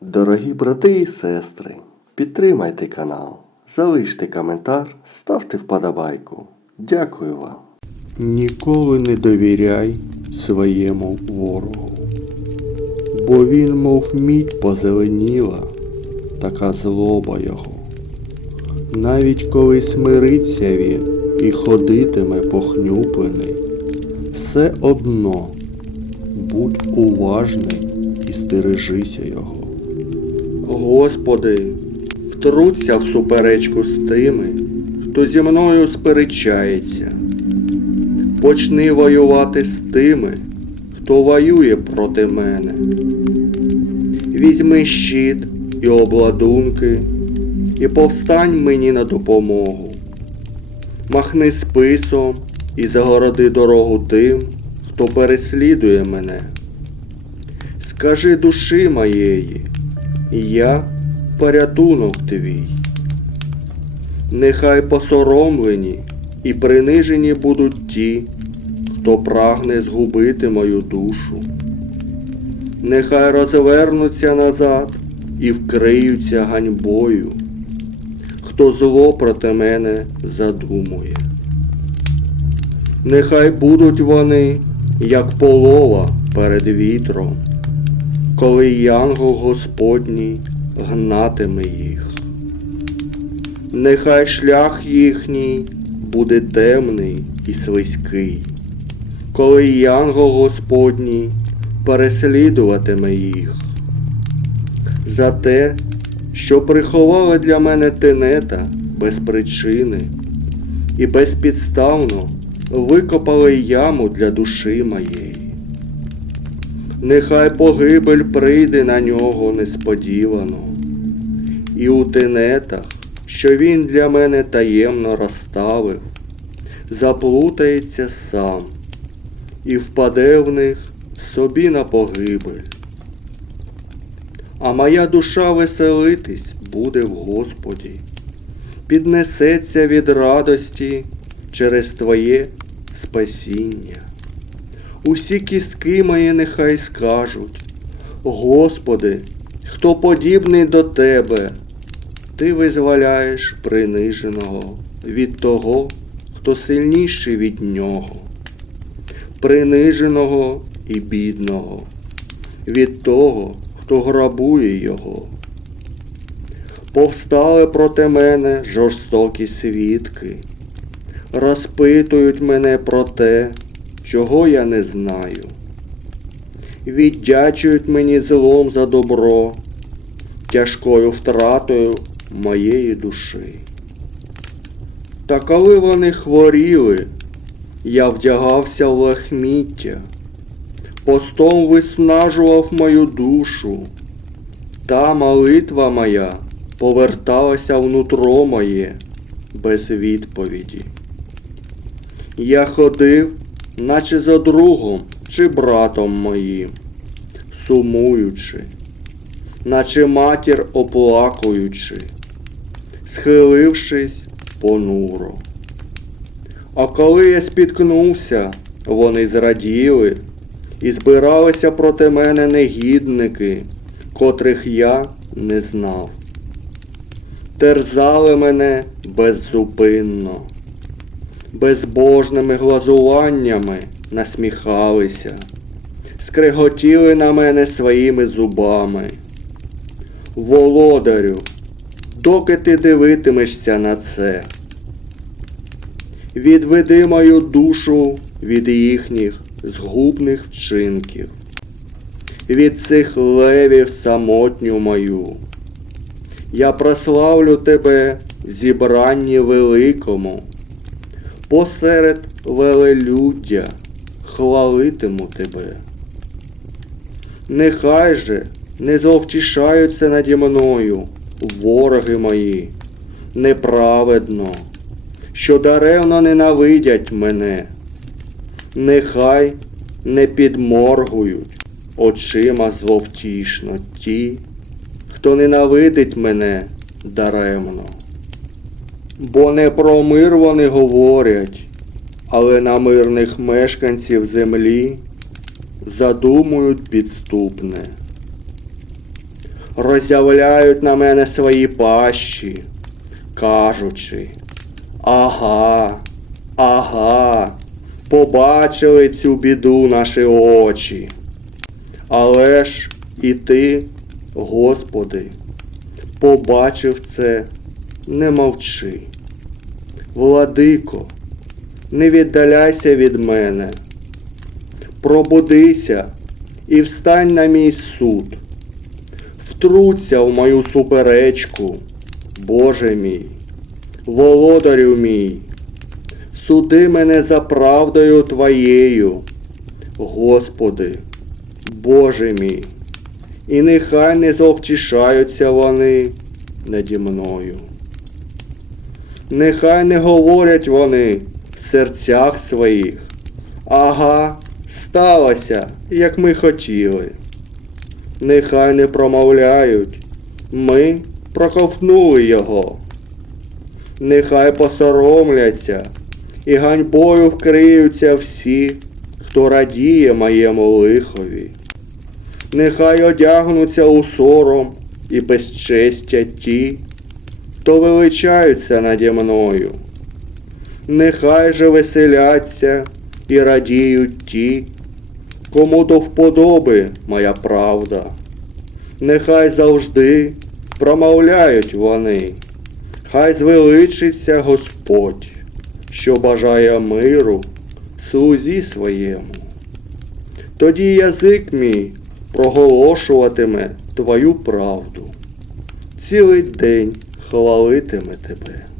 Дорогі брати і сестри, підтримайте канал, залиште коментар, ставте вподобайку. Дякую вам. Ніколи не довіряй своєму ворогу, бо він, мов мідь позеленіла, така злоба його. Навіть коли смириться він і ходитиме похнюплений, все одно будь уважний і стережися його. Господи, втруться в суперечку з тими, хто зі мною сперечається. Почни воювати з тими, хто воює проти мене. Візьми щит і обладунки, і повстань мені на допомогу. Махни списом і загороди дорогу тим, хто переслідує мене. Скажи душі моєї, я порятунок твій. Нехай посоромлені і принижені будуть ті, хто прагне згубити мою душу. Нехай розвернуться назад і вкриються ганьбою, хто зло проти мене задумує. Нехай будуть вони, як полова перед вітром, коли янгол Господній гнатиме їх. Нехай шлях їхній буде темний і слизький, коли янгол Господній переслідуватиме їх. За те, що приховали для мене тенета без причини і безпідставно викопали яму для душі моєї. Нехай погибель прийде на нього несподівано, і у тенетах, що він для мене таємно розставив, заплутається сам і впаде в них собі на погибель. А моя душа веселитись буде в Господі, піднесеться від радості через Твоє спасіння. Усі кістки мої нехай скажуть, Господи, хто подібний до Тебе, Ти визволяєш приниженого від того, хто сильніший від нього, приниженого і бідного, від того, хто грабує його. Повстали проти мене жорстокі свідки, розпитують мене про те, чого я не знаю. Віддячують мені злом за добро, тяжкою втратою моєї душі. Та коли вони хворіли, я вдягався в лахміття, постом виснажував мою душу, та молитва моя поверталася внутро моє без відповіді. Я ходив, наче за другом чи братом моїм, сумуючи, наче матір оплакуючи, схилившись понуро. А коли я спіткнувся, вони зраділи і збиралися проти мене негідники, котрих я не знав. Терзали мене беззупинно безбожними глазуваннями насміхалися, скреготіли на мене своїми зубами. Володарю, доки ти дивитимешся на це, відведи мою душу від їхніх згубних вчинків, від цих левів самотню мою. Я прославлю тебе зібранні великому посеред велелюддя хвалитиму тебе. Нехай же не зовтішаються наді мною вороги мої, неправедно, що даремно ненавидять мене. Нехай не підморгують очима зловтішно ті, хто ненавидить мене даремно. Бо не про мир вони говорять, але на мирних мешканців землі задумують підступне. роззявляють на мене свої пащі, кажучи, ага, ага, побачили цю біду наші очі. Але ж і ти, Господи, побачив це, не мовчи. Владико, не віддаляйся від мене. Пробудися і встань на мій суд. Втруться в мою суперечку, Боже мій, володарю мій, суди мене за правдою Твоєю, Господи, Боже мій, і нехай не зовтішаються вони наді мною. Нехай не говорять вони в серцях своїх. Ага, сталося, як ми хотіли. Нехай не промовляють. Ми проковтнули його. Нехай посоромляться і ганьбою вкриються всі, хто радіє моєму лихові. Нехай одягнуться у сором і безчестя ті, хто величаються наді мною. Нехай же веселяться і радіють ті, кому до вподоби моя правда. Нехай завжди промовляють вони, хай звеличиться Господь, що бажає миру слузі своєму. Тоді язик мій проголошуватиме твою правду, цілий день хвалитиме тебе.